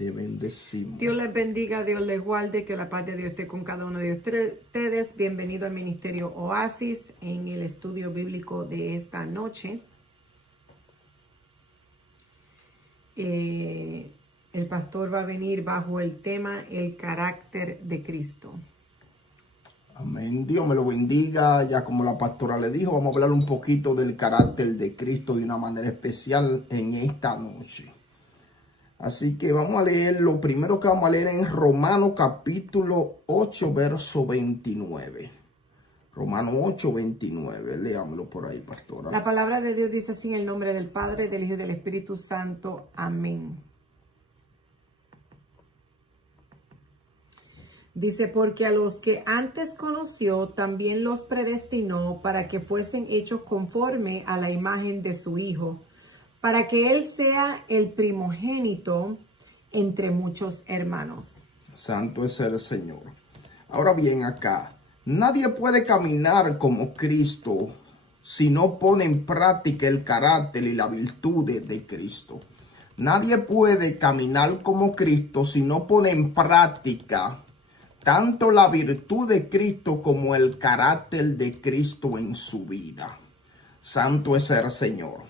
Te bendecimos. Dios les bendiga, Dios les guarde, que la paz de Dios esté con cada uno de ustedes. Bienvenido al Ministerio Oasis en el estudio bíblico de esta noche. El pastor va a venir bajo el tema el carácter de Cristo. Amén. Dios me lo bendiga. Ya como la pastora le dijo, vamos a hablar un poquito del carácter de Cristo de una manera especial en esta noche. Así que vamos a leer, lo primero que vamos a leer en Romanos capítulo 8, verso 29. Romanos 8, 29. Leámoslo por ahí, pastora. La palabra de Dios dice así en el nombre del Padre, del Hijo y del Espíritu Santo. Amén. Dice, porque a los que antes conoció, también los predestinó para que fuesen hechos conforme a la imagen de su Hijo, para que Él sea el primogénito entre muchos hermanos. Santo es el Señor. Ahora bien, acá, nadie puede caminar como Cristo si no pone en práctica el carácter y la virtud de Cristo. Nadie puede caminar como Cristo si no pone en práctica tanto la virtud de Cristo como el carácter de Cristo en su vida. Santo es el Señor.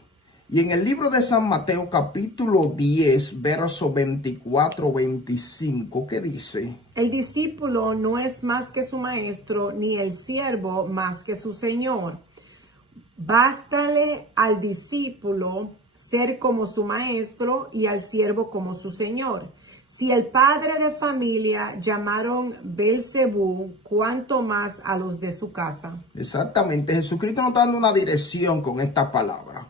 Y en el libro de San Mateo capítulo 10, verso 24-25, ¿qué dice? El discípulo no es más que su maestro, ni el siervo más que su señor. Bástale al discípulo ser como su maestro y al siervo como su señor. Si el padre de familia llamaron Belzebú, ¿cuánto más a los de su casa? Exactamente, Jesucristo nos está dando una dirección con esta palabra.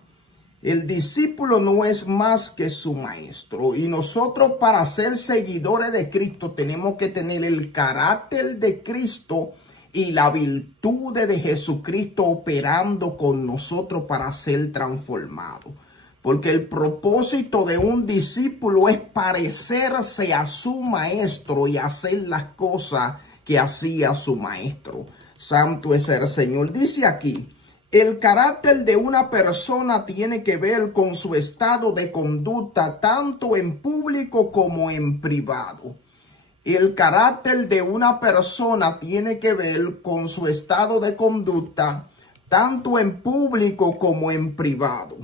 El discípulo no es más que su maestro, y nosotros para ser seguidores de Cristo tenemos que tener el carácter de Cristo y la virtud de Jesucristo operando con nosotros para ser transformados. Porque el propósito de un discípulo es parecerse a su maestro y hacer las cosas que hacía su maestro. Santo es el Señor. Dice aquí, el carácter de una persona tiene que ver con su estado de conducta tanto en público como en privado. El carácter de una persona tiene que ver con su estado de conducta tanto en público como en privado.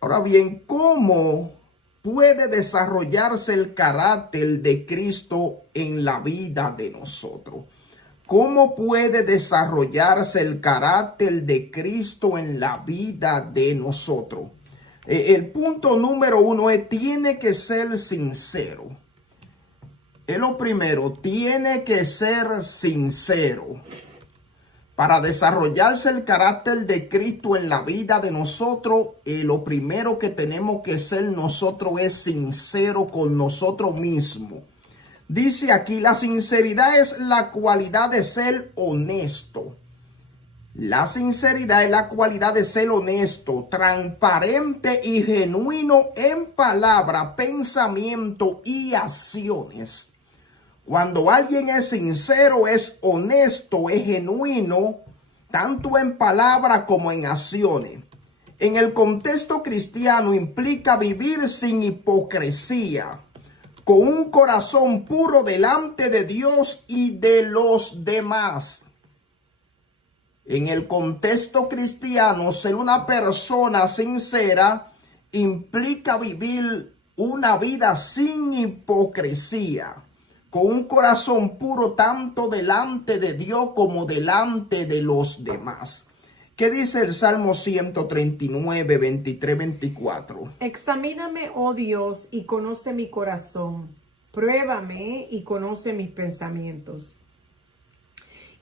Ahora bien, ¿cómo puede desarrollarse el carácter de Cristo en la vida de nosotros? ¿Cómo puede desarrollarse el carácter de Cristo en la vida de nosotros? El punto número 1 es, tiene que ser sincero. Es lo primero, tiene que ser sincero. Para desarrollarse el carácter de Cristo en la vida de nosotros, lo primero que tenemos que ser nosotros es sincero con nosotros mismos. Dice aquí, la sinceridad es la cualidad de ser honesto. La sinceridad es la cualidad de ser honesto, transparente y genuino en palabra, pensamiento y acciones. Cuando alguien es sincero, es honesto, es genuino, tanto en palabra como en acciones. En el contexto cristiano implica vivir sin hipocresía, con un corazón puro delante de Dios y de los demás. En el contexto cristiano, ser una persona sincera implica vivir una vida sin hipocresía, con un corazón puro tanto delante de Dios como delante de los demás. ¿Qué dice el Salmo 139, 23, 24? Examíname, oh Dios, y conoce mi corazón. Pruébame y conoce mis pensamientos.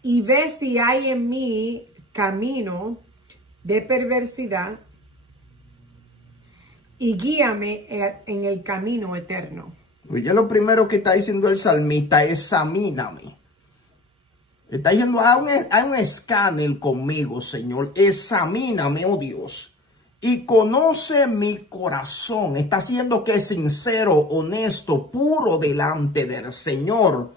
Y ve si hay en mí camino de perversidad y guíame en el camino eterno. Oye, lo primero que está diciendo el salmista, examíname. Está diciendo, haz un escáner conmigo, Señor. Examíname, oh Dios. Y conoce mi corazón. Está siendo que es sincero, honesto, puro delante del Señor.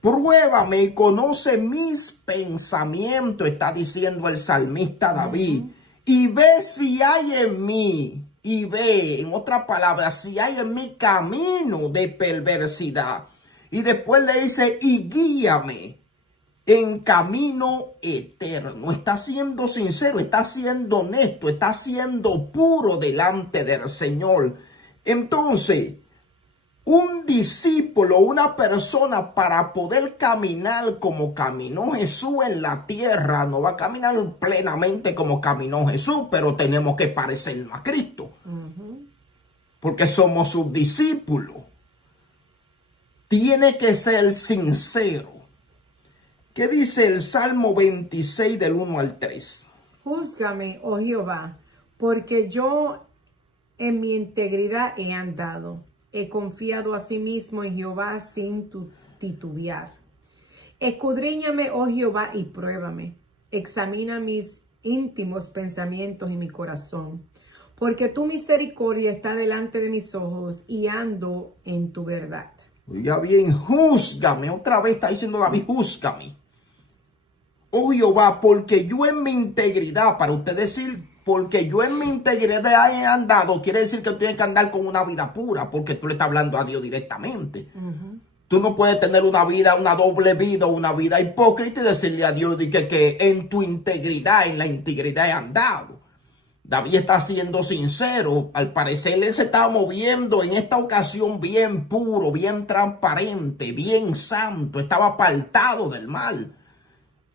Pruébame y conoce mis pensamientos, está diciendo el salmista David. Y ve si hay en mí. y ve, en otras palabras, si hay en mi camino de perversidad. Y después le dice, y guíame en camino eterno. Está siendo sincero, está siendo honesto, está siendo puro delante del Señor. Entonces, un discípulo, una persona, para poder caminar como caminó Jesús en la tierra, no va a caminar plenamente como caminó Jesús, pero tenemos que parecernos a Cristo. Porque somos sus discípulos. Tiene que ser sincero. ¿Qué dice el Salmo 26 del 1 al 3? Júzgame, oh Jehová, porque yo en mi integridad he andado. He confiado a sí mismo en Jehová sin titubear. Escudriñame, oh Jehová, y pruébame. Examina mis íntimos pensamientos y mi corazón. Porque tu misericordia está delante de mis ojos y ando en tu verdad. Oiga bien, júzgame. Otra vez está diciendo David, júzgame. Oh Jehová, porque yo en mi integridad, para usted decir, porque yo en mi integridad he andado, quiere decir que tú tienes que andar con una vida pura, porque tú le estás hablando a Dios directamente. Tú no puedes tener una vida, una doble vida, una vida hipócrita y decirle a Dios que en tu integridad, en la integridad he andado. David está siendo sincero. Al parecer él se estaba moviendo en esta ocasión bien puro, bien transparente, bien santo. Estaba apartado del mal.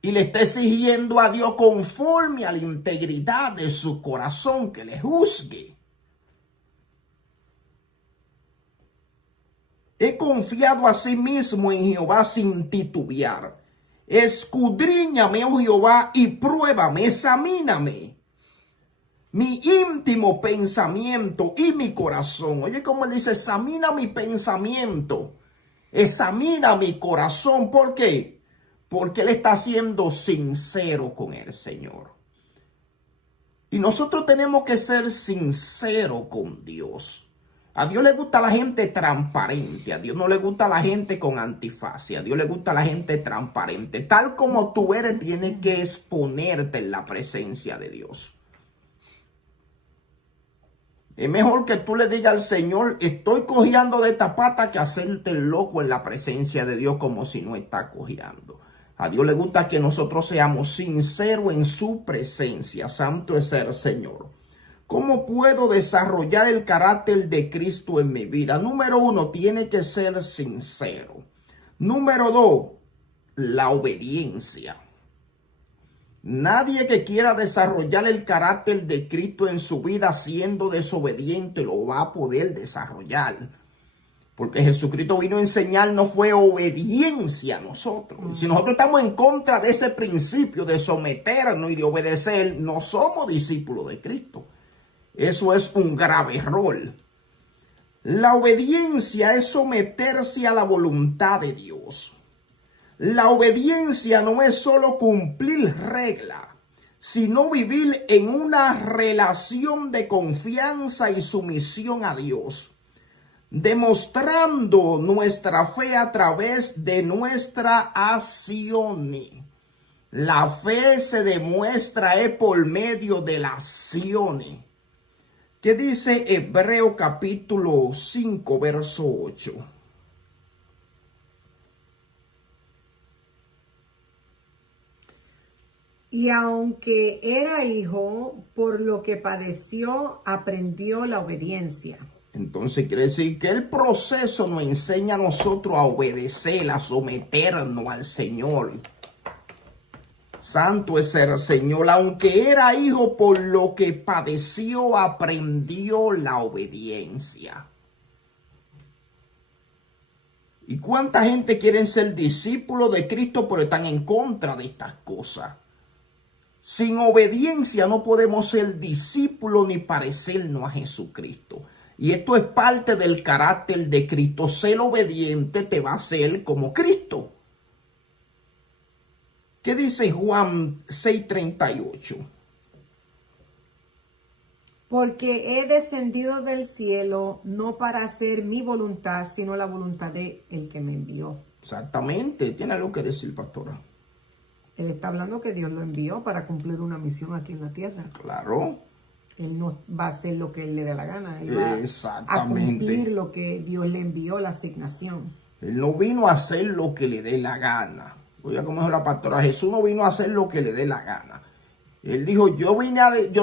Y le está exigiendo a Dios conforme a la integridad de su corazón que le juzgue. He confiado a sí mismo en Jehová sin titubear. Escudriñame, oh Jehová, y pruébame, examíname mi íntimo pensamiento y mi corazón. Oye, como él dice, examina mi pensamiento, examina mi corazón. ¿Por qué? Porque él está siendo sincero con el Señor. Y nosotros tenemos que ser sinceros con Dios. A Dios le gusta la gente transparente. A Dios no le gusta la gente con antifacia. A Dios le gusta la gente transparente. Tal como tú eres, tienes que exponerte en la presencia de Dios. Es mejor que tú le digas al Señor, estoy cojeando de esta pata, que hacerte el loco en la presencia de Dios como si no está cojeando. A Dios le gusta que nosotros seamos sinceros en su presencia. Santo es el Señor. ¿Cómo puedo desarrollar el carácter de Cristo en mi vida? Número 1, tiene que ser sincero. Número 2, la obediencia. Nadie que quiera desarrollar el carácter de Cristo en su vida siendo desobediente lo va a poder desarrollar. Porque Jesucristo vino a enseñarnos fue obediencia a nosotros. Y si nosotros estamos en contra de ese principio de someternos y de obedecer, no somos discípulos de Cristo. Eso es un grave error. La obediencia es someterse a la voluntad de Dios. La obediencia no es solo cumplir reglas, sino vivir en una relación de confianza y sumisión a Dios, demostrando nuestra fe a través de nuestras acciones. La fe se demuestra por medio de las acciones. ¿Qué dice Hebreo capítulo 5, verso 8? Y aunque era hijo, por lo que padeció, aprendió la obediencia. Entonces quiere decir que el proceso nos enseña a nosotros a obedecer, a someternos al Señor. Santo es el Señor. Aunque era hijo, por lo que padeció, aprendió la obediencia. ¿Y cuánta gente quieren ser discípulos de Cristo, pero están en contra de estas cosas? Sin obediencia no podemos ser discípulos ni parecernos a Jesucristo. Y esto es parte del carácter de Cristo. Ser obediente te va a hacer como Cristo. ¿Qué dice Juan 6:38? Porque he descendido del cielo no para hacer mi voluntad, sino la voluntad de el que me envió. Exactamente. ¿Tiene algo que decir, pastora? Él está hablando que Dios lo envió para cumplir una misión aquí en la tierra. Claro. Él no va a hacer lo que él le dé la gana. Él va a Exactamente. cumplir lo que Dios le envió, la asignación. Él no vino a hacer lo que le dé la gana. Oiga, como dijo la pastora, Jesús no vino a hacer lo que le dé la gana. Él dijo, yo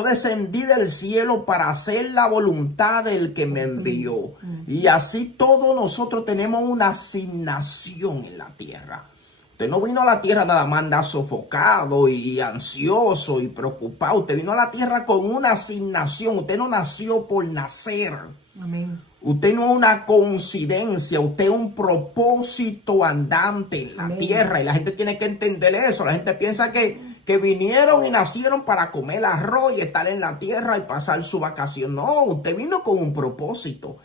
descendí del cielo para hacer la voluntad del que me envió. Y así todos nosotros tenemos una asignación en la tierra. Usted no vino a la tierra nada más andar sofocado y ansioso y preocupado. Usted vino a la tierra con una asignación. Usted no nació por nacer. Amén. Usted no es una coincidencia, usted es un propósito andante en la tierra. Y la gente tiene que entender eso. La gente piensa que vinieron y nacieron para comer arroz y estar en la tierra y pasar su vacación. No, usted vino con un propósito.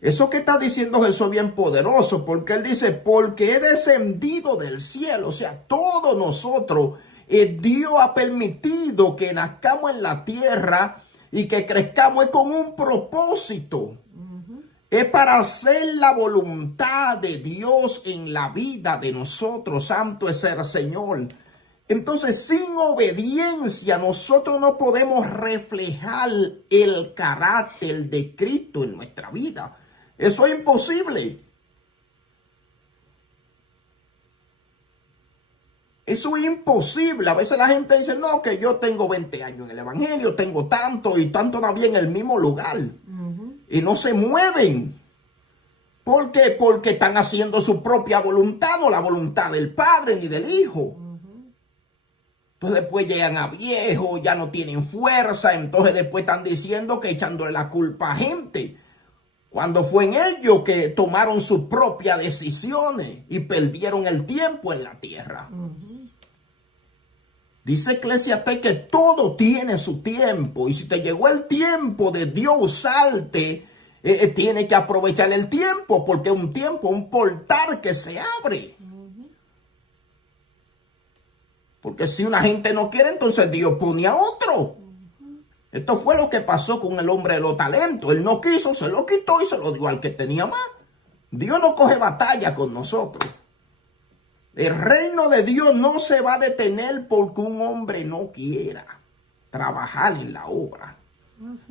Eso que está diciendo Jesús es bien poderoso, porque él dice, porque he descendido del cielo. O sea, todos nosotros, Dios ha permitido que nazcamos en la tierra y que crezcamos con un propósito. Es para hacer la voluntad de Dios en la vida de nosotros. Santo es el Señor. Entonces, sin obediencia, nosotros no podemos reflejar el carácter de Cristo en nuestra vida. Eso es imposible. Eso es imposible. A veces la gente dice, no, que yo tengo 20 años en el evangelio, tengo tanto y tanto todavía en el mismo lugar. Y no se mueven. ¿Por qué? Porque están haciendo su propia voluntad, no la voluntad del Padre ni del Hijo. Entonces después llegan a viejos, ya no tienen fuerza. Entonces después están diciendo que echándole la culpa a gente. Cuando fue en ellos que tomaron sus propias decisiones y perdieron el tiempo en la tierra. Dice Eclesiastés que todo tiene su tiempo. Y si te llegó el tiempo de Dios usarte, tiene que aprovechar el tiempo. Porque es un tiempo, un portal que se abre. Porque si una gente no quiere, entonces Dios pone a otro. Esto fue lo que pasó con el hombre de los talentos. Él no quiso, se lo quitó y se lo dio al que tenía más. Dios no coge batalla con nosotros. El reino de Dios no se va a detener porque un hombre no quiera trabajar en la obra.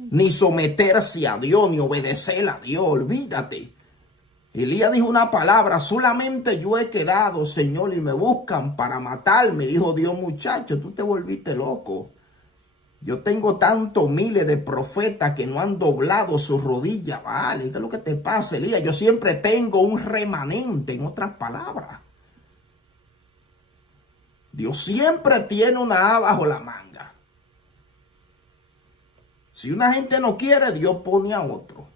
Ni someterse a Dios, ni obedecer a Dios. Olvídate. Elías dijo una palabra, solamente yo he quedado, Señor, y me buscan para matarme. Dijo Dios, muchacho, tú te volviste loco. Yo tengo tantos miles de profetas que no han doblado sus rodillas. Vale, ¿qué es lo que te pasa, Elías? Yo siempre tengo un remanente, en otras palabras. Dios siempre tiene una A bajo la manga. Si una gente no quiere, Dios pone a otro.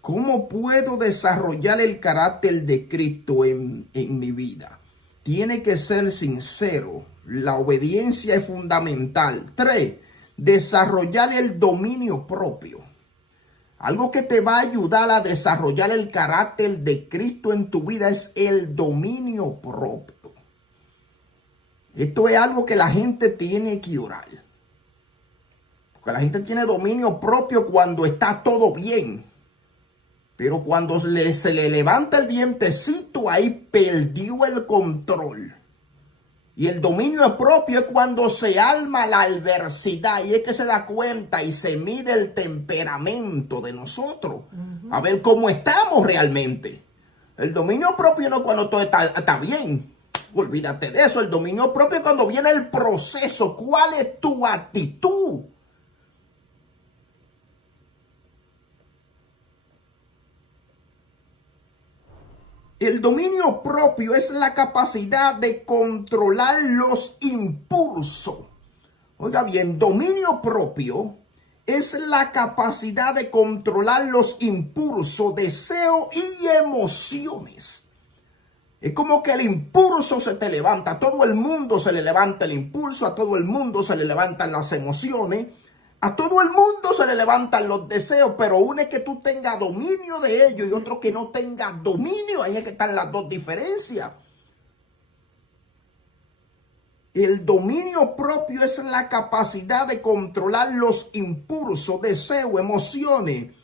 ¿Cómo puedo desarrollar el carácter de Cristo en mi vida? Tiene que ser sincero. La obediencia es fundamental. 3. Desarrollar el dominio propio. Algo que te va a ayudar a desarrollar el carácter de Cristo en tu vida es el dominio propio. Esto es algo que la gente tiene que orar. Porque la gente tiene dominio propio cuando está todo bien. Pero cuando se le levanta el dientecito, ahí perdió el control. Y el dominio propio es cuando se arma la adversidad. Y es que se da cuenta y se mide el temperamento de nosotros. A ver cómo estamos realmente. El dominio propio no es cuando todo está bien. Olvídate de eso. El dominio propio es cuando viene el proceso. ¿Cuál es tu actitud? El dominio propio es la capacidad de controlar los impulsos. Oiga bien, dominio propio es la capacidad de controlar los impulsos, deseos y emociones. Es como que el impulso se te levanta. A todo el mundo se le levanta el impulso, a todo el mundo se le levantan las emociones. A todo el mundo se le levantan los deseos, pero uno es que tú tengas dominio de ellos y otro que no tenga dominio. Ahí es que están las dos diferencias. El dominio propio es la capacidad de controlar los impulsos, deseos, emociones.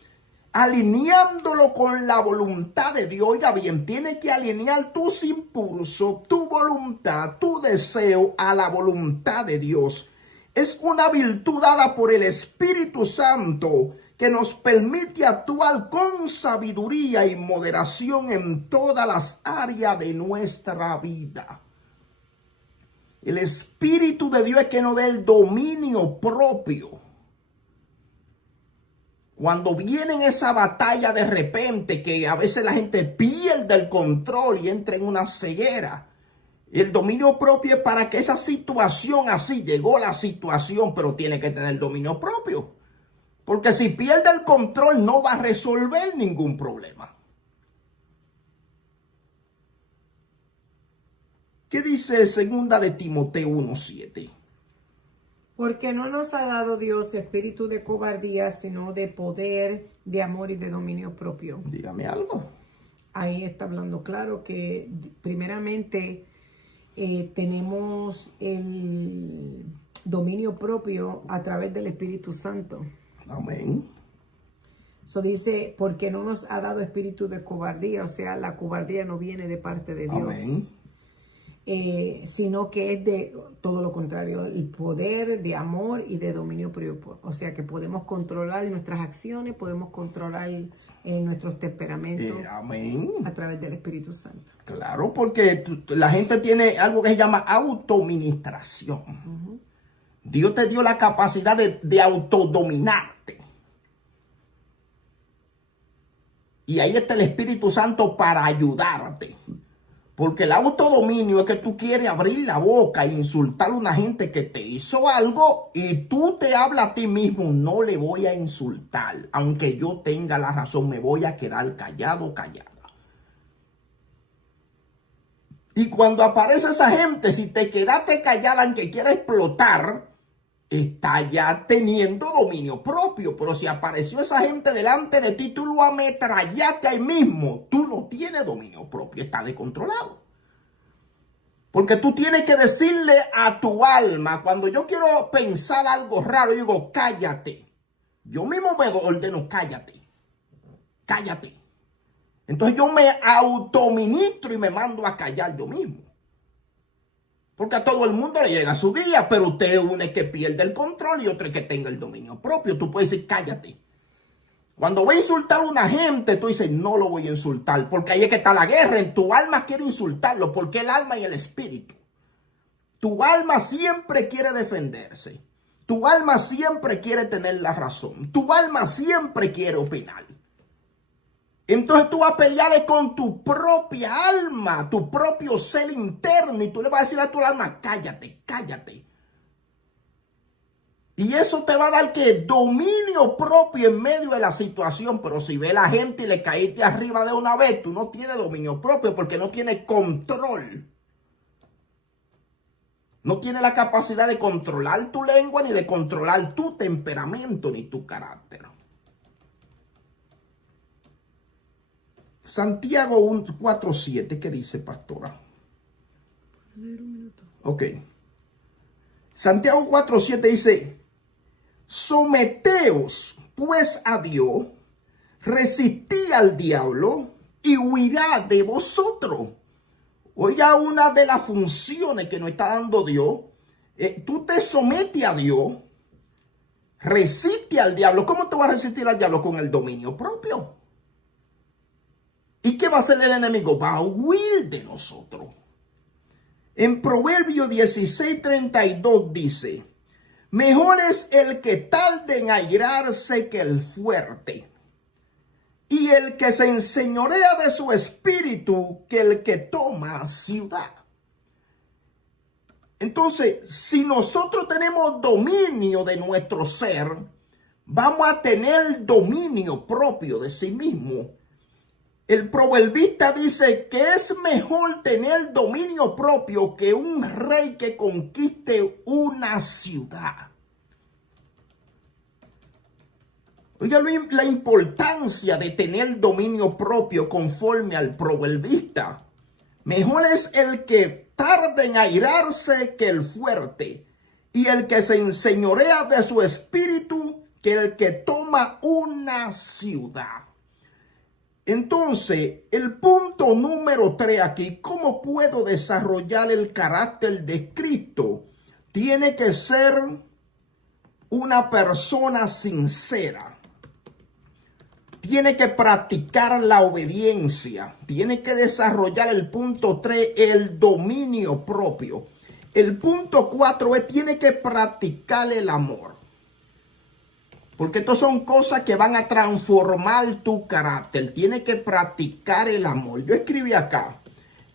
alineándolo con la voluntad de Dios. Oiga bien, tiene que alinear tus impulsos, tu voluntad, tu deseo a la voluntad de Dios. Es una virtud dada por el Espíritu Santo que nos permite actuar con sabiduría y moderación en todas las áreas de nuestra vida. El Espíritu de Dios es que nos dé el dominio propio. Cuando viene esa batalla de repente, que a veces la gente pierde el control y entra en una ceguera. El dominio propio es para que esa situación así, llegó la situación, pero tiene que tener dominio propio. Porque si pierde el control no va a resolver ningún problema. ¿Qué dice 2 de Timoteo 1:7? Porque no nos ha dado Dios espíritu de cobardía, sino de poder, de amor y de dominio propio. Dígame algo. Ahí está hablando claro que primeramente tenemos el dominio propio a través del Espíritu Santo. Amén. Eso dice, porque no nos ha dado espíritu de cobardía, o sea, la cobardía no viene de parte de Dios. Amén. Sino que es de todo lo contrario, el poder de amor y de dominio propio. O sea que podemos controlar nuestras acciones, podemos controlar nuestros temperamentos amén. A través del Espíritu Santo. Claro, porque la gente tiene algo que se llama autoadministración. Dios te dio la capacidad de autodominarte. Y ahí está el Espíritu Santo para ayudarte. Porque el autodominio es que tú quieres abrir la boca e insultar a una gente que te hizo algo y tú te hablas a ti mismo, no le voy a insultar. Aunque yo tenga la razón, me voy a quedar callado, callada. Y cuando aparece esa gente, si te quedaste callada aunque quiera explotar, está ya teniendo dominio propio. Pero si apareció esa gente delante de ti, tú lo ametrallaste ahí mismo. Tú no tienes dominio propio, está descontrolado. Porque tú tienes que decirle a tu alma, cuando yo quiero pensar algo raro, yo digo, cállate. Yo mismo me ordeno, cállate. Cállate. Entonces yo me autoministro y me mando a callar yo mismo. Porque a todo el mundo le llega su día, pero usted uno es que pierde el control y otro es que tenga el dominio propio. Tú puedes decir, cállate. Cuando voy a insultar a una gente, tú dices, no lo voy a insultar, porque ahí es que está la guerra. En tu alma quiere insultarlo, porque el alma y el espíritu. Tu alma siempre quiere defenderse. Tu alma siempre quiere tener la razón. Tu alma siempre quiere opinar. Entonces tú vas a pelear con tu propia alma, tu propio ser interno, y tú le vas a decir a tu alma, cállate, cállate. Y eso te va a dar que dominio propio en medio de la situación. Pero si ve a la gente y le caíste arriba de una vez, tú no tienes dominio propio porque no tienes control. No tienes la capacidad de controlar tu lengua, ni de controlar tu temperamento, ni tu carácter. Santiago 4:7, ¿qué dice, pastora? ¿Puedo leer un minuto? Ok. Santiago 4:7 dice, someteos pues a Dios, resistid al diablo y huirá de vosotros. Oiga, una de las funciones que nos está dando Dios, tú te sometes a Dios, resiste al diablo. ¿Cómo te vas a resistir al diablo? Con el dominio propio. ¿Y qué va a hacer el enemigo? Va a huir de nosotros. En Proverbios 16:32 dice, mejor es el que tarde en airarse que el fuerte, y el que se enseñorea de su espíritu que el que toma ciudad. Entonces, si nosotros tenemos dominio de nuestro ser, vamos a tener dominio propio de sí mismo. El proverbista dice que es mejor tener dominio propio que un rey que conquiste una ciudad. Oiga la importancia de tener dominio propio conforme al proverbista. Mejor es el que tarde en airarse que el fuerte, y el que se enseñorea de su espíritu que el que toma una ciudad. Entonces, el punto número 3 aquí, ¿cómo puedo desarrollar el carácter de Cristo? Tiene que ser una persona sincera. Tiene que practicar la obediencia. Tiene que desarrollar el punto 3, el dominio propio. El punto 4 es tiene que practicar el amor. Porque estas son cosas que van a transformar tu carácter. Tiene que practicar el amor. Yo escribí acá.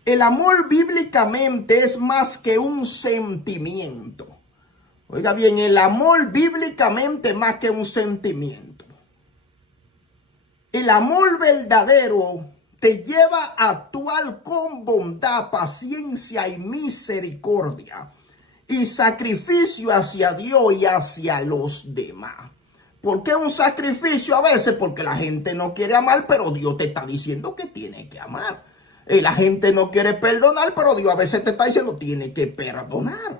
El amor bíblicamente es más que un sentimiento. Oiga bien, el amor bíblicamente es más que un sentimiento. El amor verdadero te lleva a actuar con bondad, paciencia y misericordia. Y sacrificio hacia Dios y hacia los demás. ¿Por qué un sacrificio a veces? Porque la gente no quiere amar, pero Dios te está diciendo que tiene que amar. Y la gente no quiere perdonar, pero Dios a veces te está diciendo que tiene que perdonar.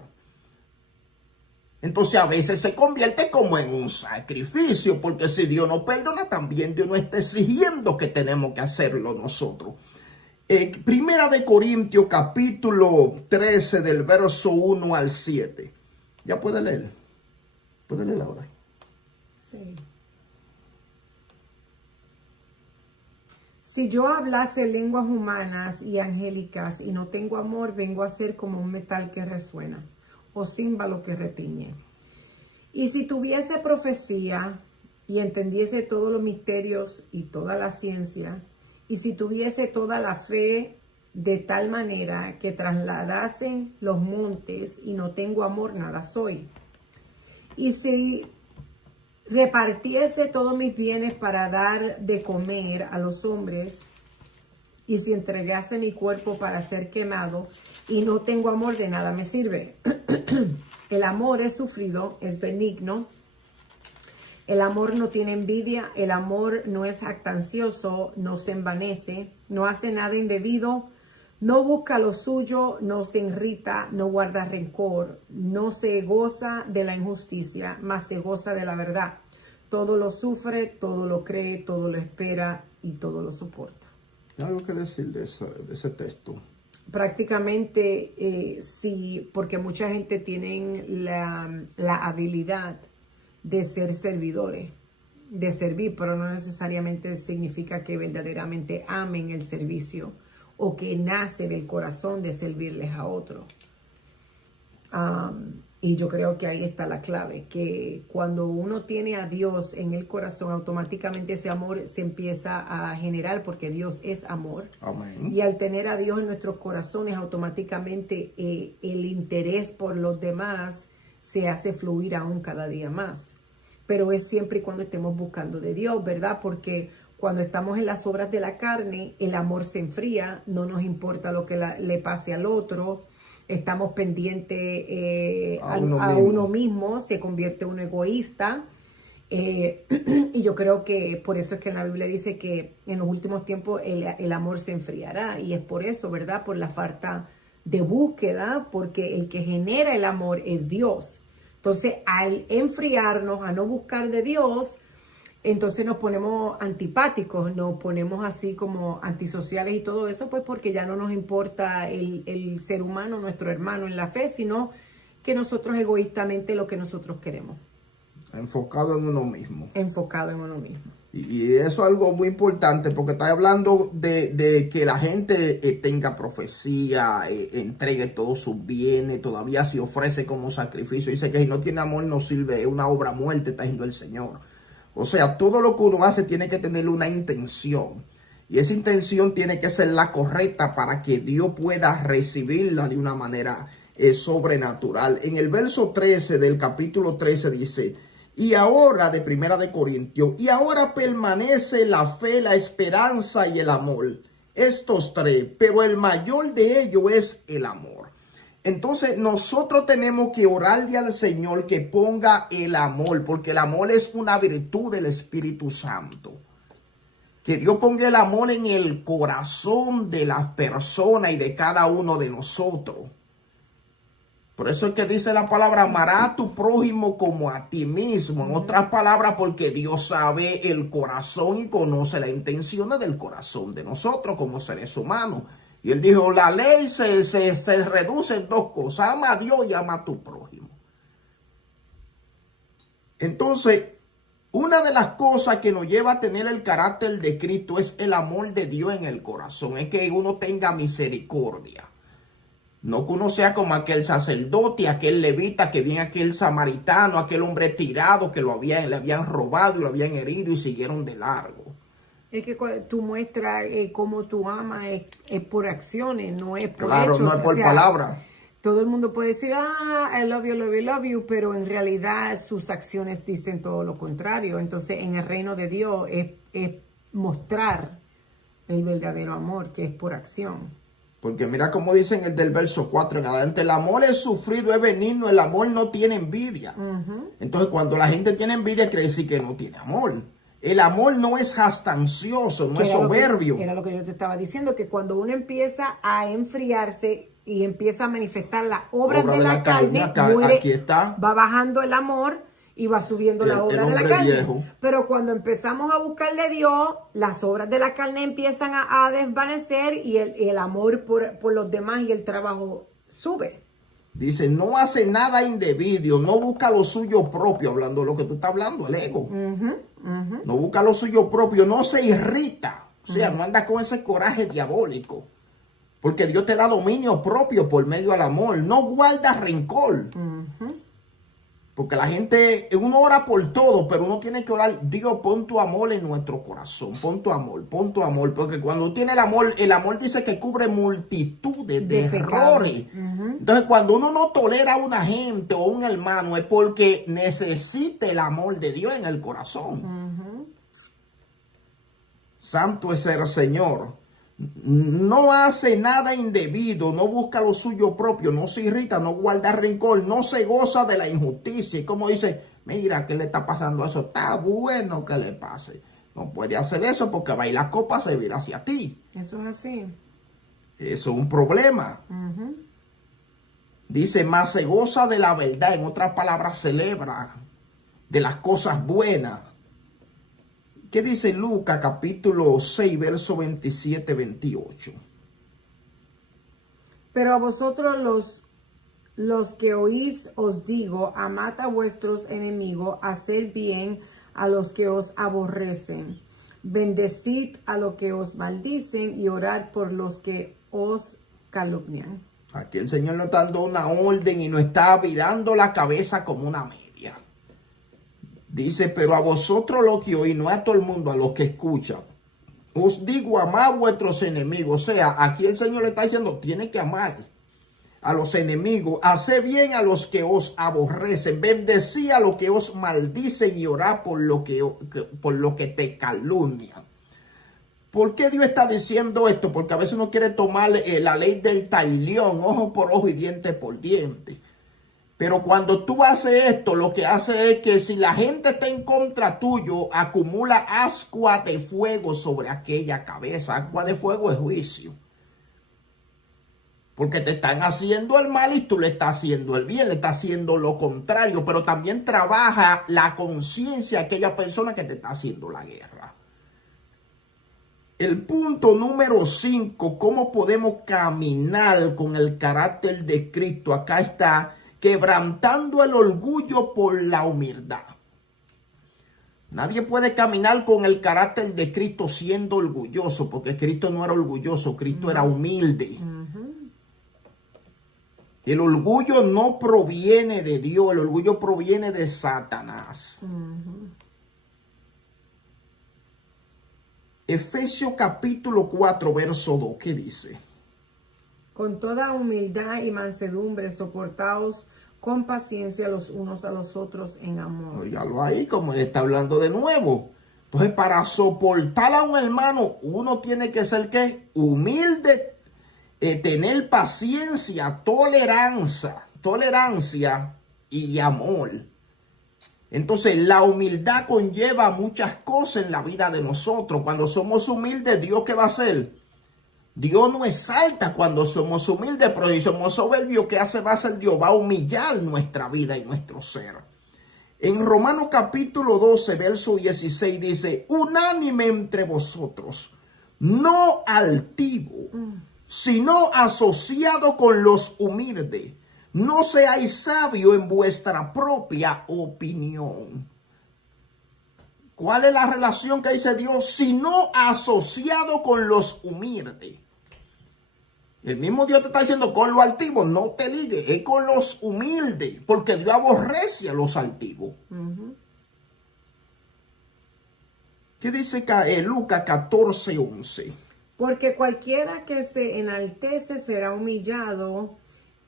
Entonces a veces se convierte como en un sacrificio, porque si Dios no perdona, también Dios nos está exigiendo que tenemos que hacerlo nosotros. Primera de Corintios capítulo 13 del verso 1 al 7. ¿Ya puede leer? ¿Puede leer ahora? Sí. Si yo hablase lenguas humanas y angélicas y no tengo amor, vengo a ser como un metal que resuena o címbalo que retiñe. Y si tuviese profecía y entendiese todos los misterios y toda la ciencia, y si tuviese toda la fe de tal manera que trasladasen los montes y no tengo amor, nada soy. Y si repartiese todos mis bienes para dar de comer a los hombres, y si entregase mi cuerpo para ser quemado y no tengo amor, de nada me sirve. El amor es sufrido, es benigno. El amor no tiene envidia, el amor no es jactancioso, no se envanece, no hace nada indebido, no busca lo suyo, no se irrita, no guarda rencor, no se goza de la injusticia, mas se goza de la verdad. Todo lo sufre, todo lo cree, todo lo espera y todo lo soporta. ¿Algo que decir de ese texto? Prácticamente sí, porque mucha gente tiene la habilidad de ser servidores, de servir, pero no necesariamente significa que verdaderamente amen el servicio o que nace del corazón de servirles a otros. Y yo creo que ahí está la clave, que cuando uno tiene a Dios en el corazón, automáticamente ese amor se empieza a generar porque Dios es amor. Amén. Y al tener a Dios en nuestros corazones, automáticamente el interés por los demás se hace fluir aún cada día más. Pero es siempre y cuando estemos buscando de Dios, ¿verdad? Porque cuando estamos en las obras de la carne, el amor se enfría, no nos importa lo que le pase al otro. Estamos pendientes a uno mismo, se convierte en un egoísta. Y yo creo que por eso es que en la Biblia dice que en los últimos tiempos el amor se enfriará. Y es por eso, ¿verdad? Por la falta de búsqueda, porque el que genera el amor es Dios. Entonces, al enfriarnos, a no buscar de Dios, entonces nos ponemos antipáticos, nos ponemos así como antisociales y todo eso, pues porque ya no nos importa el ser humano, nuestro hermano en la fe, sino que nosotros egoístamente lo que nosotros queremos. Enfocado en uno mismo. Enfocado en uno mismo. Y eso es algo muy importante porque está hablando de que la gente tenga profecía, entregue todos sus bienes, todavía se ofrece como sacrificio. Dice que si no tiene amor no sirve, es una obra muerta, está diciendo el Señor. O sea, todo lo que uno hace tiene que tener una intención. Y esa intención tiene que ser la correcta para que Dios pueda recibirla de una manera sobrenatural. En el verso 13 del capítulo 13 dice: y ahora, de Primera de Corintios, y ahora permanece la fe, la esperanza y el amor. Estos tres, pero el mayor de ellos es el amor. Entonces nosotros tenemos que orarle al Señor que ponga el amor, porque el amor es una virtud del Espíritu Santo. Que Dios ponga el amor en el corazón de las personas y de cada uno de nosotros. Por eso es que dice la palabra, amará a tu prójimo como a ti mismo. En otras palabras, porque Dios sabe el corazón y conoce las intenciones del corazón de nosotros como seres humanos. Y él dijo, la ley se reduce en dos cosas, ama a Dios y ama a tu prójimo. Entonces, una de las cosas que nos lleva a tener el carácter de Cristo es el amor de Dios en el corazón, es que uno tenga misericordia. No que uno sea como aquel sacerdote, aquel levita, que viene aquel samaritano, aquel hombre tirado que le habían robado y lo habían herido y siguieron de largo. Es que tú muestras cómo tú amas es por acciones, no es por Claro, hechos. no es por palabras. Todo el mundo puede decir, I love you, love you, love you, pero en realidad sus acciones dicen todo lo contrario. Entonces, en el reino de Dios es mostrar el verdadero amor, que es por acción. Porque mira cómo dicen el del verso 4 en adelante, el amor es sufrido, es benigno, el amor no tiene envidia. Entonces, cuando la gente tiene envidia, quiere decir que no tiene amor. El amor no es jactancioso, no es soberbio. Era lo que yo te estaba diciendo, que cuando uno empieza a enfriarse y empieza a manifestar las obras de la carne, aquí está. Va bajando el amor y va subiendo la obra de la carne. Viejo. Pero cuando empezamos a buscar de Dios, las obras de la carne empiezan a desvanecer y el amor por los demás y el trabajo sube. Dice, no hace nada indebido, no busca lo suyo propio, hablando de lo que tú estás hablando, el ego. No busca lo suyo propio, no se irrita, o sea, no anda con ese coraje diabólico. Porque Dios te da dominio propio por medio del amor, no guarda rencor. Porque la gente, uno ora por todo, pero uno tiene que orar, Dios, pon tu amor en nuestro corazón, pon tu amor, porque cuando tiene el amor dice que cubre multitudes de errores. Entonces, cuando uno no tolera a una gente o un hermano, es porque necesita el amor de Dios en el corazón. Santo es el Señor. No hace nada indebido, no busca lo suyo propio, no se irrita, no guarda rencor, no se goza de la injusticia. Y como dice, mira, ¿qué le está pasando a eso? Está bueno que le pase. No puede hacer eso porque va y la copa se vira hacia ti. Eso es así. Eso es un problema. Dice, más se goza de la verdad. En otras palabras, celebra de las cosas buenas. ¿Qué dice Lucas capítulo 6, verso 27-28? Pero a vosotros los que oís os digo, amad a vuestros enemigos, haced bien a los que os aborrecen, bendecid a los que os maldicen y orad por los que os calumnian. Aquí el Señor nos está dando una orden y nos está virando la cabeza como una media. Dice, pero a vosotros los que oís, no a todo el mundo, a los que escuchan, os digo, amad a vuestros enemigos. O sea, aquí el Señor le está diciendo, tiene que amar a los enemigos, haced bien a los que os aborrecen, bendecid a los que os maldicen y orad por lo que te calumnian. ¿Por qué Dios está diciendo esto? Porque a veces uno quiere tomar la ley del talión, ojo por ojo y diente por diente. Pero cuando tú haces esto, lo que hace es que si la gente está en contra tuyo, acumula ascua de fuego sobre aquella cabeza. Ascua de fuego es juicio. Porque te están haciendo el mal y tú le estás haciendo el bien, le estás haciendo lo contrario. Pero también trabaja la conciencia de aquella persona que te está haciendo la guerra. El punto número 5, ¿cómo podemos caminar con el carácter de Cristo? Acá está, quebrantando el orgullo por la humildad. Nadie puede caminar con el carácter de Cristo siendo orgulloso, porque Cristo no era orgulloso, Cristo era humilde. El orgullo no proviene de Dios, el orgullo proviene de Satanás. Efesios capítulo 4, verso 2, ¿qué dice? Con toda humildad y mansedumbre soportaos con paciencia los unos a los otros en amor. Óigalo ahí, como él está hablando de nuevo. Entonces, para soportar a un hermano, uno tiene que ser, ¿qué? Humilde, tener paciencia, tolerancia y amor. Entonces, la humildad conlleva muchas cosas en la vida de nosotros. Cuando somos humildes, ¿Dios qué va a hacer? Dios no exalta cuando somos humildes, pero si somos soberbios, ¿qué hace? Va a ser Dios, va a humillar nuestra vida y nuestro ser. En Romanos capítulo 12, verso 16 dice, unánime entre vosotros, no altivo, sino asociado con los humildes. No seáis sabios en vuestra propia opinión. ¿Cuál es la relación que dice Dios? Sino asociado con los humildes. El mismo Dios te está diciendo, con los altivos no te ligues, es con los humildes, porque Dios aborrece a los altivos. ¿Qué dice Lucas 14:11? Porque cualquiera que se enaltece será humillado,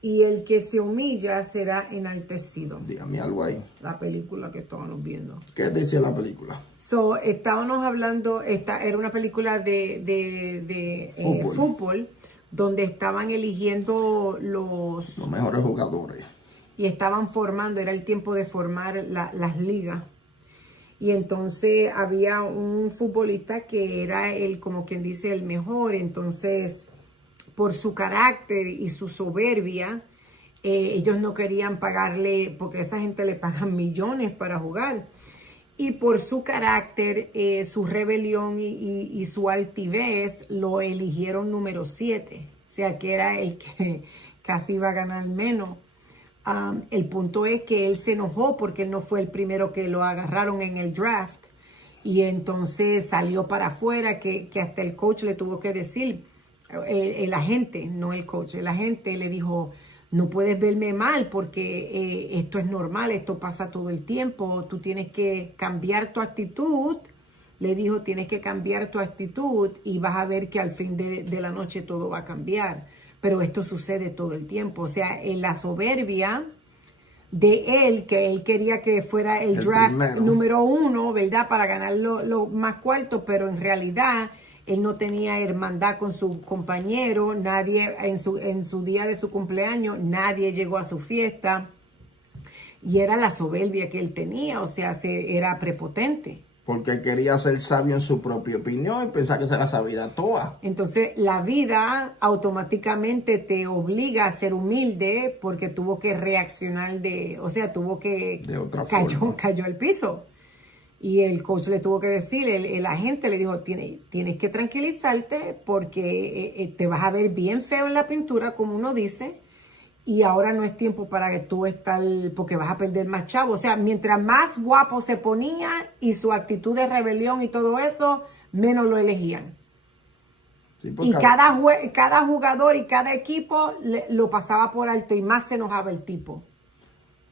y el que se humilla será enaltecido. Dígame algo ahí. La película que estábamos viendo. ¿Qué decía la película? Estábamos hablando, era una película de fútbol, donde estaban eligiendo los mejores jugadores. Y estaban formando, era el tiempo de formar las ligas. Y entonces había un futbolista que era como quien dice, el mejor. Entonces, por su carácter y su soberbia, ellos no querían pagarle, porque a esa gente le pagan millones para jugar. Y por su carácter, su rebelión y su altivez, lo eligieron número 7. O sea, que era el que casi iba a ganar menos. El punto es que él se enojó porque él no fue el primero que lo agarraron en el draft. Y entonces salió para afuera, que hasta el coach le tuvo que decir, el agente, no el coach, el agente le dijo, no puedes verme mal porque esto es normal, esto pasa todo el tiempo, tú tienes que cambiar tu actitud. Le dijo, tienes que cambiar tu actitud y vas a ver que al fin de la noche todo va a cambiar. Pero esto sucede todo el tiempo. O sea, en la soberbia de él, que él quería que fuera el draft primero. Número 1, ¿verdad? Para ganar lo más cuarto, pero en realidad él no tenía hermandad con su compañero, nadie en su día de su cumpleaños, nadie llegó a su fiesta. Y era la soberbia que él tenía, o sea, era prepotente. Porque quería ser sabio en su propia opinión y pensar que se la sabía toda. Entonces, la vida automáticamente te obliga a ser humilde porque tuvo que reaccionar tuvo que... De otra forma. Cayó al piso. Y el coach le tuvo que decir, el agente le dijo, tienes que tranquilizarte porque te vas a ver bien feo en la pintura, como uno dice, y ahora no es tiempo para que tú porque vas a perder más chavo. O sea, mientras más guapo se ponía y su actitud de rebelión y todo eso, menos lo elegían. Sí, y cada jugador y cada equipo lo pasaba por alto y más se enojaba el tipo.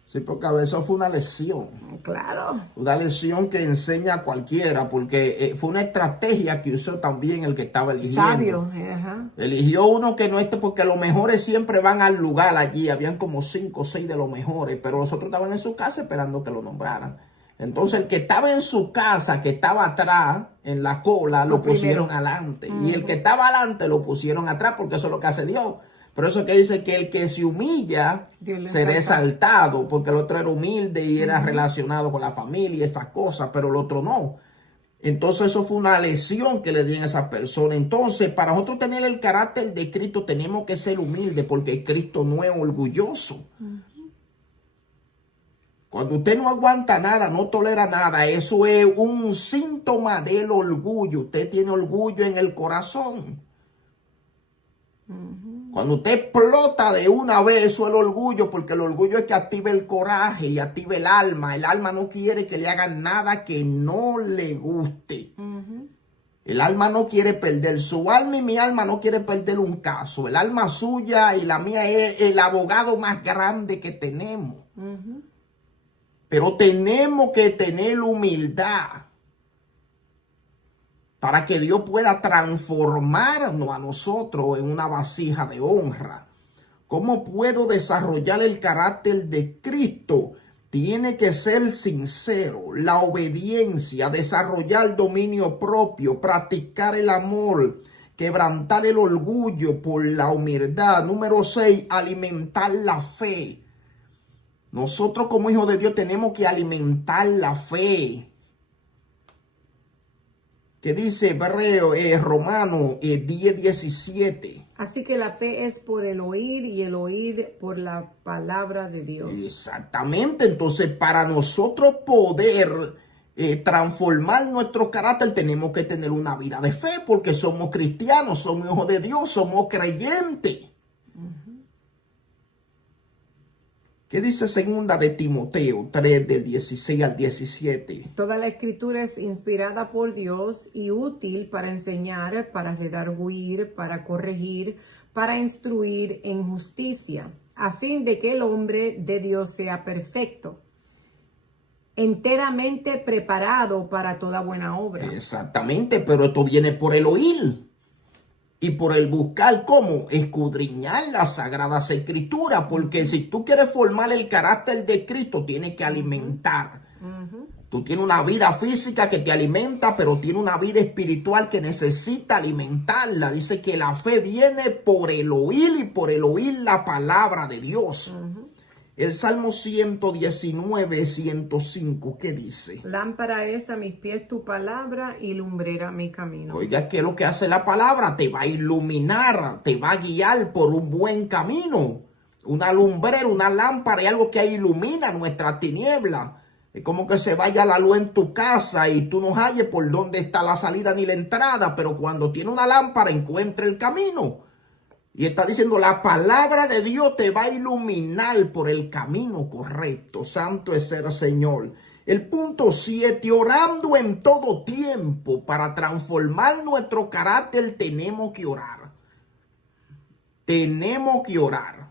Sí, porque a veces fue una lesión. Claro. Una lesión que enseña a cualquiera, porque fue una estrategia que usó también el que estaba eligiendo. Sabio, ajá. Eligió uno que no porque los mejores siempre van al lugar allí. Habían como 5 o 6 de los mejores, pero los otros estaban en su casa esperando que lo nombraran. Entonces el que estaba en su casa, que estaba atrás, en la cola, lo pusieron adelante. Y el que estaba adelante lo pusieron atrás, porque eso es lo que hace Dios. Por eso que dice que el que se humilla será exaltado, porque el otro era humilde y era relacionado con la familia y esas cosas, pero el otro no. Entonces eso fue una lesión que le dieron a esa persona. Entonces, para nosotros tener el carácter de Cristo, tenemos que ser humildes, porque Cristo no es orgulloso. Cuando usted no aguanta nada, no tolera nada, eso es un síntoma del orgullo. Usted tiene orgullo en el corazón. Cuando usted explota de una vez, eso es el orgullo, porque el orgullo es que activa el coraje y activa el alma. El alma no quiere que le hagan nada que no le guste. El alma no quiere perder. Su alma y mi alma no quiere perder un caso. El alma suya y la mía es el abogado más grande que tenemos. Pero tenemos que tener humildad para que Dios pueda transformarnos a nosotros en una vasija de honra. ¿Cómo puedo desarrollar el carácter de Cristo? Tiene que ser sincero, la obediencia, desarrollar dominio propio, practicar el amor, quebrantar el orgullo por la humildad. Número 6, alimentar la fe. Nosotros como hijos de Dios tenemos que alimentar la fe. que dice Hebreo, Romano 10:17. Así que la fe es por el oír y el oír por la palabra de Dios. Exactamente, entonces para nosotros poder transformar nuestro carácter tenemos que tener una vida de fe porque somos cristianos, somos hijos de Dios, somos creyentes. ¿Qué dice segunda de Timoteo 3 del 16 al 17? Toda la escritura es inspirada por Dios y útil para enseñar, para redarguir, para corregir, para instruir en justicia, a fin de que el hombre de Dios sea perfecto, enteramente preparado para toda buena obra. Exactamente, pero esto viene por el oír y por el buscar cómo escudriñar las sagradas escrituras, porque si tú quieres formar el carácter de Cristo, tienes que alimentar. Tú tienes una vida física que te alimenta, pero tienes una vida espiritual que necesita alimentarla. Dice que la fe viene por el oír y por el oír la palabra de Dios. El Salmo 119, 105, ¿qué dice? Lámpara es a mis pies tu palabra y lumbrera mi camino. Oiga, ¿qué es lo que hace la palabra? Te va a iluminar, te va a guiar por un buen camino. Una lumbrera, una lámpara es algo que ilumina nuestra tiniebla. Es como que se vaya la luz en tu casa y tú no halles por dónde está la salida ni la entrada, pero cuando tiene una lámpara encuentra el camino. Y está diciendo, la palabra de Dios te va a iluminar por el camino correcto. Santo es el Señor. El punto 7, orando en todo tiempo. Para transformar nuestro carácter tenemos que orar. Tenemos que orar.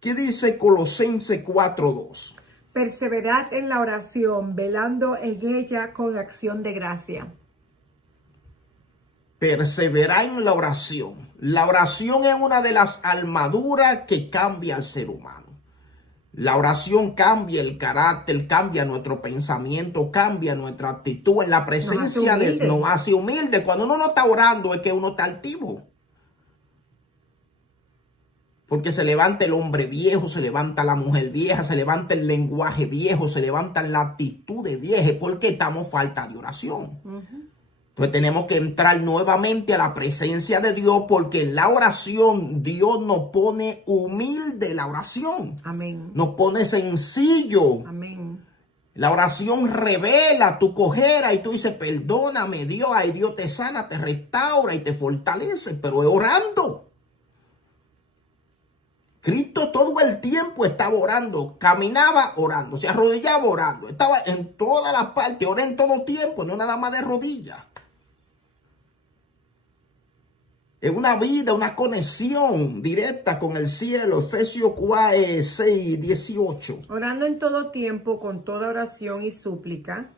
¿Qué dice Colosenses 4:2? Perseverad en la oración, velando en ella con acción de gracia. Perseverar en la oración. La oración es una de las armaduras que cambia al ser humano. La oración cambia el carácter, cambia nuestro pensamiento, cambia nuestra actitud en la presencia de Dios. Nos hace humilde. Cuando uno no está orando es que uno está altivo. Porque se levanta el hombre viejo, se levanta la mujer vieja, se levanta el lenguaje viejo, se levanta la actitud de vieja, porque estamos falta de oración. Entonces tenemos que entrar nuevamente a la presencia de Dios, porque en la oración Dios nos pone humilde, la oración. Amén. Nos pone sencillo. Amén. La oración revela tu cojera y tú dices, perdóname Dios, ay Dios te sana, te restaura y te fortalece, pero es orando. Cristo todo el tiempo estaba orando, caminaba orando, se arrodillaba orando, estaba en todas las partes, ora en todo tiempo, no nada más de rodillas. Es una vida, una conexión directa con el cielo. Efesios 6:18. Orando en todo tiempo, con toda oración y súplica,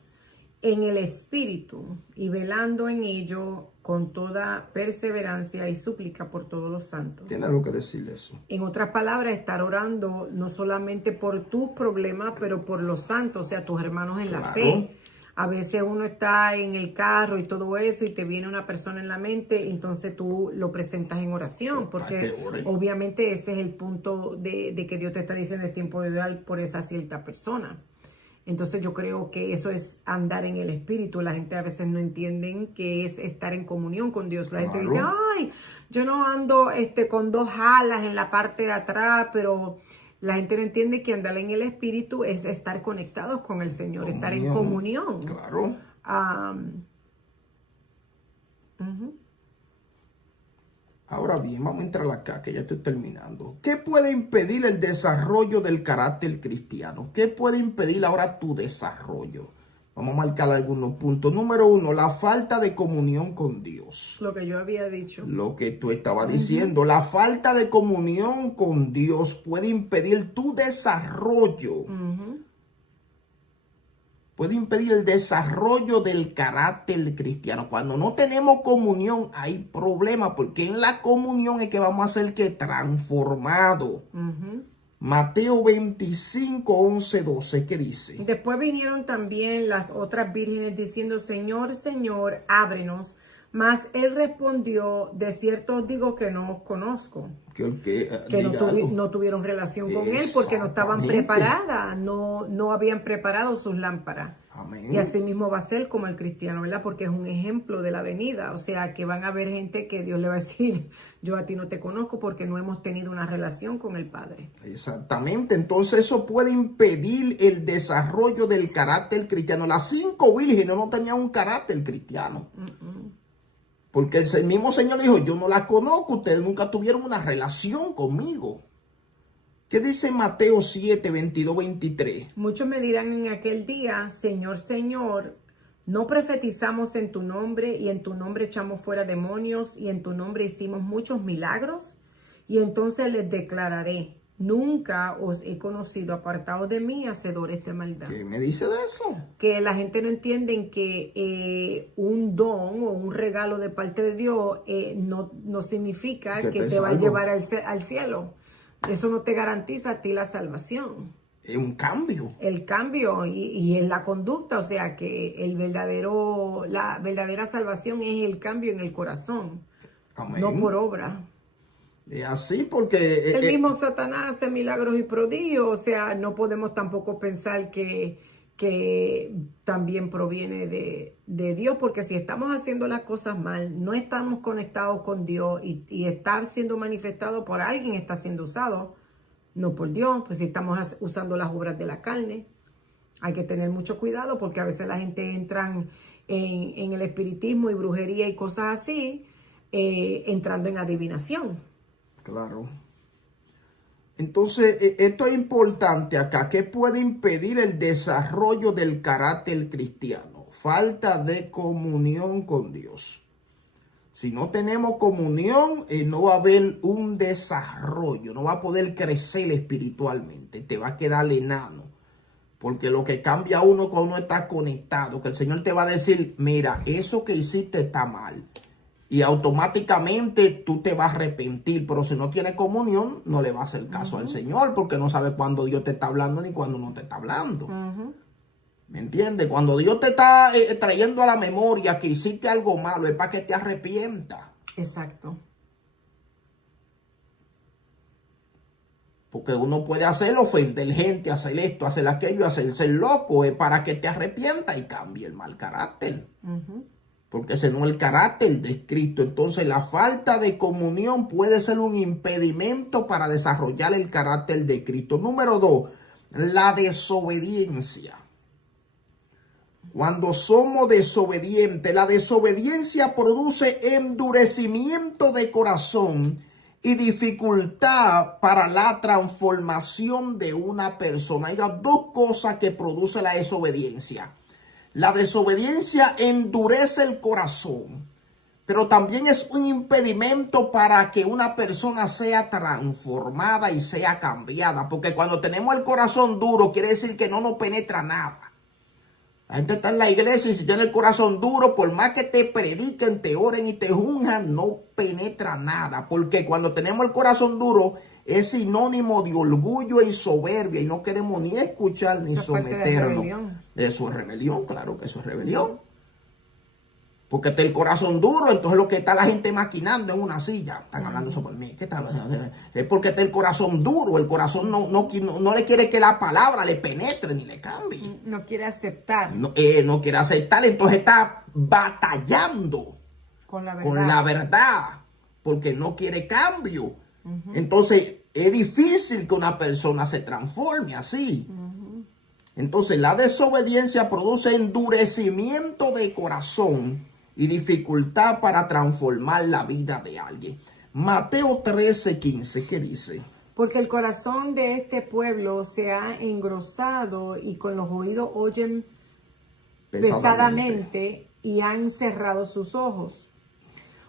en el Espíritu, y velando en ello con toda perseverancia y súplica por todos los santos. Tiene algo que decir eso. En otras palabras, estar orando no solamente por tus problemas, pero por los santos, o sea, tus hermanos en la fe. A veces uno está en el carro y todo eso y te viene una persona en la mente, entonces tú lo presentas en oración, porque obviamente ese es el punto de que Dios te está diciendo es tiempo de orar por esa cierta persona. Entonces yo creo que eso es andar en el Espíritu. La gente a veces no entiende que es estar en comunión con Dios. La gente dice, ay, yo no ando con dos alas en la parte de atrás, pero la gente no entiende que andar en el Espíritu es estar conectados con el Señor, estar en comunión. Claro. Ahora bien, vamos a entrar acá, que ya estoy terminando. ¿Qué puede impedir el desarrollo del carácter cristiano? ¿Qué puede impedir ahora tu desarrollo? Vamos a marcar algunos puntos. Número 1, la falta de comunión con Dios. Lo que yo había dicho. Lo que tú estabas diciendo. La falta de comunión con Dios puede impedir tu desarrollo. Puede impedir el desarrollo del carácter cristiano. Cuando no tenemos comunión hay problemas, porque en la comunión es que vamos a ser que transformados. Mateo 25, 11, 12, ¿qué dice? Después vinieron también las otras vírgenes diciendo, Señor, Señor, ábrenos. Mas él respondió, de cierto os digo que no os conozco. Que no tuvieron relación con él porque no estaban preparadas, no habían preparado sus lámparas. Amén. Y así mismo va a ser como el cristiano, ¿verdad? Porque es un ejemplo de la venida. O sea, que van a haber gente que Dios le va a decir, yo a ti no te conozco porque no hemos tenido una relación con el Padre. Exactamente, entonces eso puede impedir el desarrollo del carácter cristiano. Las 5 vírgenes no tenían un carácter cristiano. Porque el mismo Señor dijo, yo no la conozco, ustedes nunca tuvieron una relación conmigo. ¿Qué dice Mateo 7, 22, 23? Muchos me dirán en aquel día, Señor, Señor, ¿no profetizamos en tu nombre y en tu nombre echamos fuera demonios y en tu nombre hicimos muchos milagros? Y entonces les declararé, nunca os he conocido, apartados de mí, hacedores de maldad. ¿Qué me dice de eso? Que la gente no entiende que un don o un regalo de parte de Dios no significa que te va a llevar al cielo. Eso no te garantiza a ti la salvación. Es un cambio. El cambio y en la conducta, o sea que la verdadera salvación es el cambio en el corazón, Amén. no por obra. Es así porque... El mismo Satanás hace milagros y prodigios, o sea, no podemos tampoco pensar que también proviene de Dios, porque si estamos haciendo las cosas mal, no estamos conectados con Dios y está siendo manifestado por alguien, está siendo usado, no por Dios. Pues si estamos usando las obras de la carne, hay que tener mucho cuidado, porque a veces la gente entra en el espiritismo y brujería y cosas así, entrando en adivinación. Claro. Entonces, esto es importante acá. ¿Qué puede impedir el desarrollo del carácter cristiano? Falta de comunión con Dios. Si no tenemos comunión, no va a haber un desarrollo. No va a poder crecer espiritualmente. Te va a quedar enano. Porque lo que cambia a uno cuando uno está conectado, que el Señor te va a decir, mira, eso que hiciste está mal. Y automáticamente tú te vas a arrepentir, pero si no tienes comunión, no le vas a hacer caso al Señor, porque no sabe cuándo Dios te está hablando ni cuándo no te está hablando. ¿Me entiendes? Cuando Dios te está trayendo a la memoria que hiciste algo malo, es para que te arrepientas. Exacto. Porque uno puede hacer ofender gente, hacer esto, hacer aquello, hacerse loco, es para que te arrepientas y cambie el mal carácter. Porque ese no es el carácter de Cristo. Entonces la falta de comunión puede ser un impedimento para desarrollar el carácter de Cristo. Número 2, la desobediencia. Cuando somos desobedientes, la desobediencia produce endurecimiento de corazón y dificultad para la transformación de una persona. Hay 2 cosas que produce la desobediencia. La desobediencia endurece el corazón, pero también es un impedimento para que una persona sea transformada y sea cambiada. Porque cuando tenemos el corazón duro, quiere decir que no nos penetra nada. La gente está en la iglesia y si tiene el corazón duro, por más que te prediquen, te oren y te unjan, no penetra nada. Porque cuando tenemos el corazón duro, es sinónimo de orgullo y soberbia y no queremos ni escuchar ni someternos. Eso es rebelión, claro que eso es rebelión. Porque está el corazón duro, entonces lo que está la gente maquinando en una silla. Están hablando sobre mí. ¿Qué tal? Es porque está el corazón duro. El corazón no le quiere que la palabra le penetre ni le cambie. No quiere aceptar. No quiere aceptar, entonces está batallando con la verdad. Porque no quiere cambio. Entonces es difícil que una persona se transforme así. Entonces la desobediencia produce endurecimiento de corazón y dificultad para transformar la vida de alguien. Mateo 13:15, ¿qué dice? Porque el corazón de este pueblo se ha engrosado y con los oídos oyen pesadamente y han cerrado sus ojos.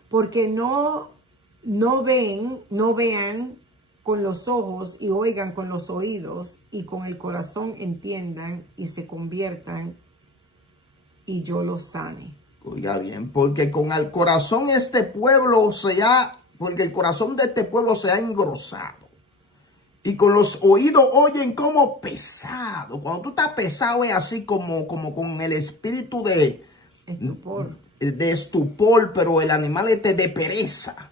Porque no vean con los ojos y oigan con los oídos y con el corazón entiendan y se conviertan y yo los sane. Oiga bien, porque con el corazón porque el corazón de este pueblo se ha engrosado. Y con los oídos oyen como pesado. Cuando tú estás pesado es así como con el espíritu de estupor, pero el animal es de pereza.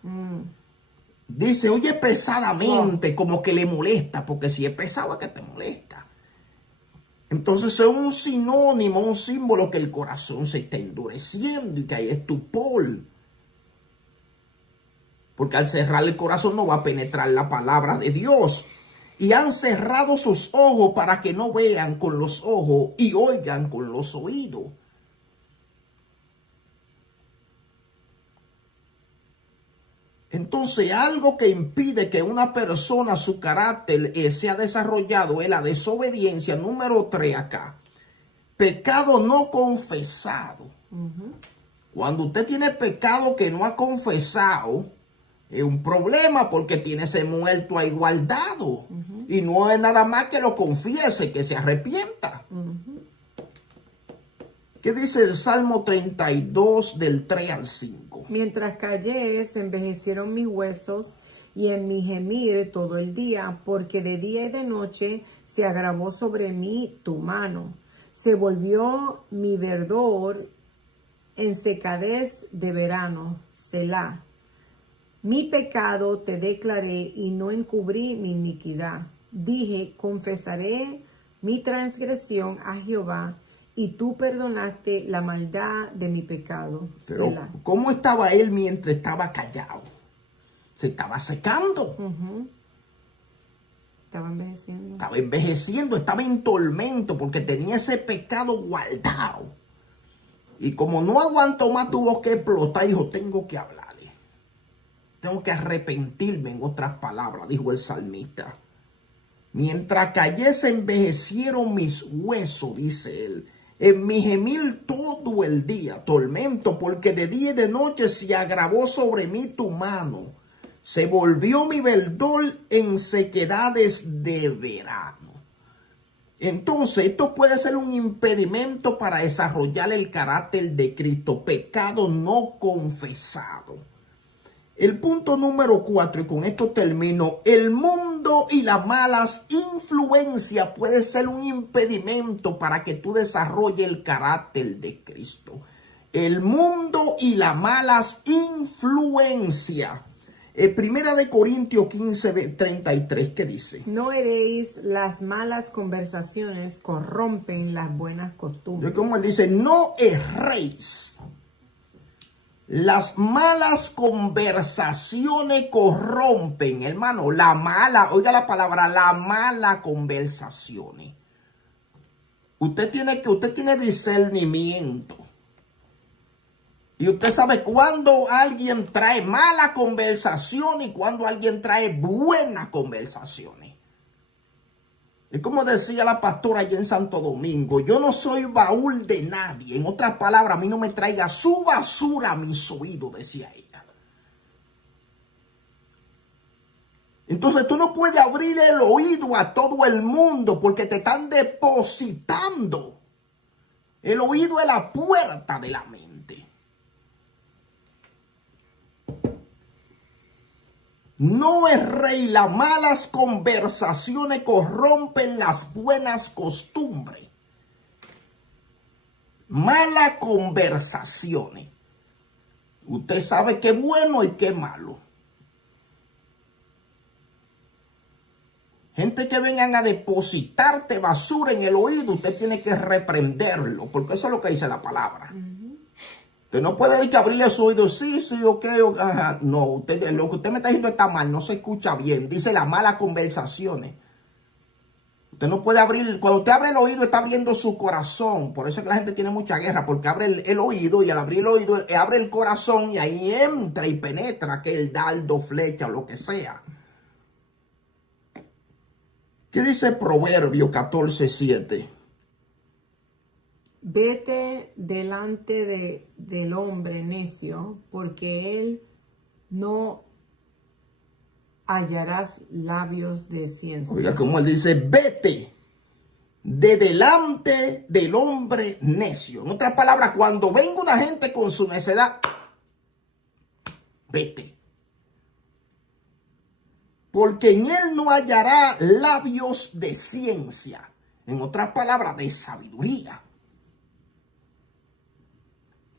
Dice, oye pesadamente, como que le molesta, porque si es pesado es que te molesta. Entonces es un sinónimo, un símbolo que el corazón se está endureciendo y que hay estupor. Porque al cerrar el corazón no va a penetrar la palabra de Dios. Y han cerrado sus ojos para que no vean con los ojos y oigan con los oídos. Entonces, algo que impide que una persona, su carácter sea desarrollado es la desobediencia. Número 3 acá. Pecado no confesado. Cuando usted tiene pecado que no ha confesado, es un problema porque tiene ese muerto ahí guardado. Y no es nada más que lo confiese, que se arrepienta. ¿Qué dice el Salmo 32 del 3 al 5? Mientras callé, se envejecieron mis huesos y en mi gemir todo el día, porque de día y de noche se agravó sobre mí tu mano. Se volvió mi verdor en secadez de verano, Selah. Mi pecado te declaré y no encubrí mi iniquidad. Dije, confesaré mi transgresión a Jehová, y tú perdonaste la maldad de mi pecado. Pero, Selah. ¿cómo estaba él mientras estaba callado? Se estaba secando. Estaba envejeciendo. Estaba envejeciendo, estaba en tormento porque tenía ese pecado guardado. Y como no aguantó más, tuvo que explotar. Dijo, tengo que hablarle. Tengo que arrepentirme, en otras palabras, dijo el salmista. Mientras callé, se envejecieron mis huesos, dice él. En mi gemir todo el día, tormento, porque de día y de noche se agravó sobre mí tu mano. Se volvió mi verdor en sequedades de verano. Entonces, esto puede ser un impedimento para desarrollar el carácter de Cristo. Pecado no confesado. El punto número 4, y con esto termino, el mundo y las malas influencias puede ser un impedimento para que tú desarrolles el carácter de Cristo. El mundo y las malas influencias. Primera de Corintios 15:33, ¿qué dice? No heréis, las malas conversaciones corrompen las buenas costumbres. Como él dice, no erréis. Las malas conversaciones corrompen, hermano. La mala, oiga la palabra, la mala conversaciones. Usted tiene discernimiento. Y usted sabe cuándo alguien trae mala conversación y cuándo alguien trae buenas conversaciones. Es como decía la pastora allá en Santo Domingo, yo no soy baúl de nadie. En otras palabras, a mí no me traiga su basura a mis oídos, decía ella. Entonces tú no puedes abrir el oído a todo el mundo porque te están depositando. El oído es la puerta de la mente. No es rey, las malas conversaciones corrompen las buenas costumbres. Malas conversaciones. Usted sabe qué es bueno y qué es malo. Gente que vengan a depositarte basura en el oído, usted tiene que reprenderlo, porque eso es lo que dice la palabra. Usted no puede decir que abrirle su oído, sí, ok, ajá. No, lo que usted me está diciendo está mal, no se escucha bien. Dice las malas conversaciones. Usted no puede abrir, cuando usted abre el oído, está abriendo su corazón. Por eso es que la gente tiene mucha guerra, porque abre el oído y al abrir el oído, abre el corazón y ahí entra y penetra aquel dardo, flecha o lo que sea. ¿Qué dice Proverbio 14:7? Vete delante del hombre necio, porque él no hallarás labios de ciencia. Oiga, como él dice, vete de delante del hombre necio. En otras palabras, cuando venga una gente con su necedad, vete. Porque en él no hallará labios de ciencia. En otras palabras, de sabiduría.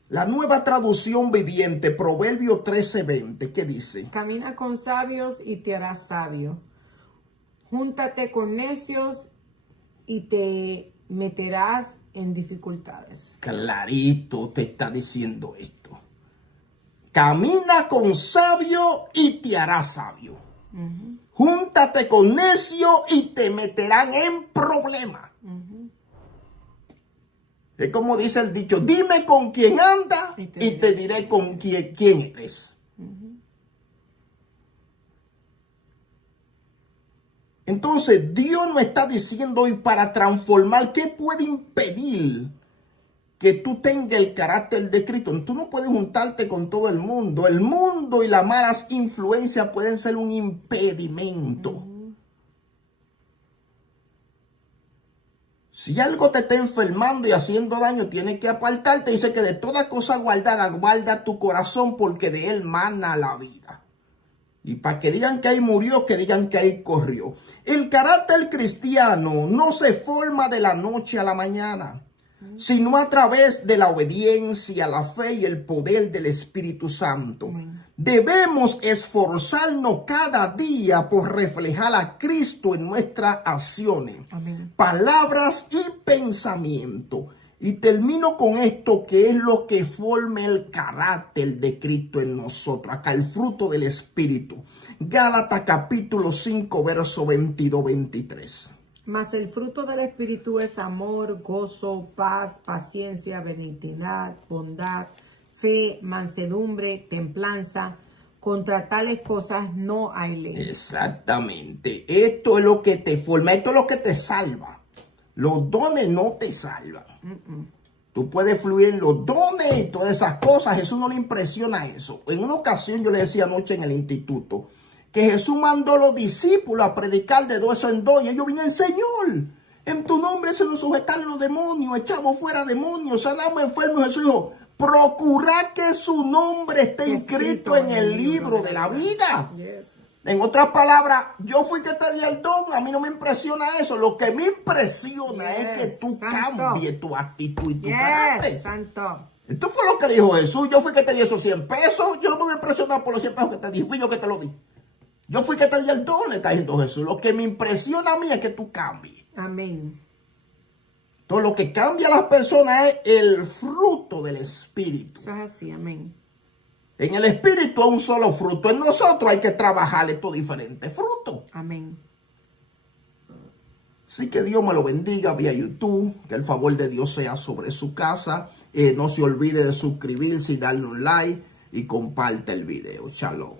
La Nueva Traducción Viviente, Proverbio 13:20, ¿qué dice? Camina con sabios y te harás sabio. Júntate con necios y te meterás en dificultades. Clarito te está diciendo esto. Camina con sabio y te hará sabio. Júntate con necio y te meterán en problemas. Es como dice el dicho, dime con quién anda y te diré con quién eres. Entonces Dios nos está diciendo hoy para transformar, ¿qué puede impedir que tú tengas el carácter de Cristo? Tú no puedes juntarte con todo el mundo. El mundo y las malas influencias pueden ser un impedimento. Si algo te está enfermando y haciendo daño, tienes que apartarte. Dice que de toda cosa guardada, guarda tu corazón porque de él mana la vida. Y para que digan que ahí murió, que digan que ahí corrió. El carácter cristiano no se forma de la noche a la mañana, sino a través de la obediencia, la fe y el poder del Espíritu Santo. Debemos esforzarnos cada día por reflejar a Cristo en nuestras acciones, palabras y pensamientos. Y termino con esto, que es lo que forma el carácter de Cristo en nosotros. Acá el fruto del Espíritu. Gálatas capítulo 5, verso 22-23. Mas el fruto del Espíritu es amor, gozo, paz, paciencia, benignidad, bondad, fe, mansedumbre, templanza. Contra tales cosas no hay ley. Exactamente. Esto es lo que te forma, esto es lo que te salva. Los dones no te salvan. Tú puedes fluir en los dones y todas esas cosas. Jesús no le impresiona eso. En una ocasión yo le decía anoche en el instituto que Jesús mandó a los discípulos a predicar de dos en dos. Y ellos vinieron, Señor, en tu nombre se nos sujetaron los demonios, echamos fuera demonios, sanamos enfermos. Jesús dijo, procurad que su nombre esté inscrito en el libro de la vida. En otras palabras, yo fui que te di el don, a mí no me impresiona eso. Lo que me impresiona es que tú cambies tu actitud y tu carácter. Santo. Esto fue lo que dijo Jesús. Yo fui que te di esos 100 pesos. Yo no me voy a impresionar por los 100 pesos que te di. Fui yo que te lo di. Yo fui que te di el don, le está diciendo Jesús. Lo que me impresiona a mí es que tú cambies. Amén. Entonces, lo que cambia a las personas es el fruto del Espíritu. Eso es así, amén. En el Espíritu es un solo fruto. En nosotros hay que trabajar estos diferentes frutos. Amén. Así que Dios me lo bendiga vía YouTube. Que el favor de Dios sea sobre su casa. No se olvide de suscribirse y darle un like. Y comparte el video. Shalom.